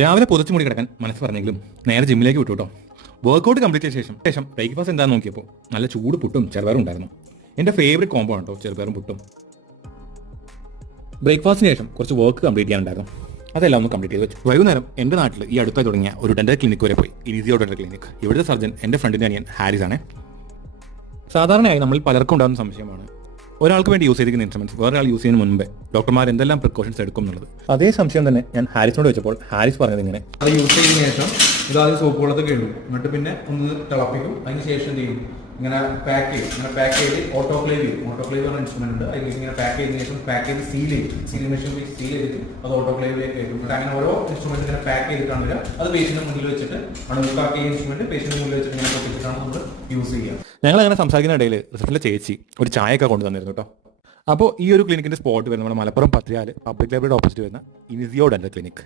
രാവിലെ പുതച്ചു മൂടി കിടക്കാൻ മനസ്സ് പറഞ്ഞെങ്കിലും നേരെ ജിമ്മിലേക്ക് വിട്ടു കേട്ടോ. വർക്കൗട്ട് കംപ്ലീറ്റ് ചെയ്ത ശേഷം ബ്രേക്ക്ഫാസ്റ്റ് എന്താണെന്ന് നോക്കിയപ്പോൾ നല്ല ചൂട് പുട്ടും ചെറുപയറും ഉണ്ടായിരുന്നു. എൻ്റെ ഫേവറേറ്റ് കോംബോ ആണ് കേട്ടോ ചെറുപയറും പുട്ടും. ബ്രേക്ക്ഫാസ്റ്റിന് ശേഷം കുറച്ച് വർക്ക് കംപ്ലീറ്റ് ചെയ്യാനുണ്ടായിരുന്നു. അതെല്ലാം ഒന്ന് കംപ്ലീറ്റ് ചെയ്ത് വെച്ചു. വൈകുന്നേരം എൻ്റെ നാട്ടിൽ ഈ അടുത്തായി തുടങ്ങിയ ഒരു ഡെന്റൽ ക്ലിനിക്ക് വരെ പോയി. ഇനിസിയോ ഡെന്റൽ ക്ലിനിക്ക്. ഇവിടുത്തെ സർജൻ എൻ്റെ ഫ്രണ്ടിൻ്റെ അനിയൻ ഹാരിസ് ആണ്. സാധാരണയായി നമ്മൾ പലർക്കും ഉണ്ടാകുന്ന സംശയമാണ്, ഒരാൾക്ക് വേണ്ടി യൂസ് ചെയ്തിരിക്കുന്ന ഇൻസ്ട്രുമെന്റ്സ് വേറൊരാൾ യൂസ് ചെയ്യുന്നതിന് മുമ്പേ ഡോക്ടർമാർ എന്തെല്ലാം പ്രിക്കോഷൻസ് എടുക്കും എന്നുള്ളത്. അതേ സംശയം തന്നെ ഞാൻ ഹാരിസിനോട് വെച്ചപ്പോൾ ഹാരിസ് പറഞ്ഞത് ഇങ്ങനെ: അത് യൂസ് ചെയ്തതിനു ശേഷം ഇതാദ്യം സോപ്പ് വെള്ളത്തിൽ ഇടും, എന്നിട്ട് പിന്നെ ഒന്ന് തിളപ്പിക്കും. അതിന് ശേഷം എന്ത് ചെയ്യും, ഇങ്ങനെ പാക്ക് ചെയ്യും. ഇങ്ങനെ പാക്ക് ചെയ്ത് ഓട്ടോക്ലേവ് ചെയ്യും. ഓട്ടോക്ലേവ് പറഞ്ഞ ഇൻസ്ട്രുമെന്റ് ഉണ്ട്. അതിൽ ഇങ്ങനെ പാക്ക് ചെയ്തതിനു ശേഷം പാക്ക് ചെയ്ത് സീൽ ചെയ്യും. സീലിംഗ് മെഷീൻ സീൽ ചെയ്തിട്ട് അത് ഓട്ടോക്ലേവിലേക്ക് കയറ്റും. അങ്ങനെ ഓരോ ഇൻസ്ട്രുമെന്റ് ഇങ്ങനെ പാക്ക് ചെയ്തിട്ടാണ് വരിക. അത് പേഷ്യന്റിന്റെ മുന്നിൽ വെച്ചിട്ട് അണുക്കാക്കിയ ഇൻസ്ട്രുമെന്റ് പേഷ്യന്റിന്റെ മുന്നിൽ വെച്ചിട്ട് ഇങ്ങനെ പൊട്ടിച്ചിട്ടാണ് നമ്മൾ യൂസ് ചെയ്യുക. ഞങ്ങൾ അങ്ങനെ സംസാരിക്കുന്ന ഇടയിൽ റിസപ്ഷനിലെ ചേച്ചി ഒരു ചായയൊക്കെ കൊണ്ടു തന്നിരുന്നു കേട്ടോ. അപ്പോൾ ഈ ഒരു ക്ലിനിക്കിന്റെ സ്പോട്ട് വരുന്നത് നമ്മുടെ മലപ്പുറം പത്രിയാൽ പബ്ലിക് ലൈബ്രറിയുടെ ഓപ്പോസിറ്റ് വരുന്ന ഇനിസിയോ ഡെന്റൽ ക്ലിനിക്ക്.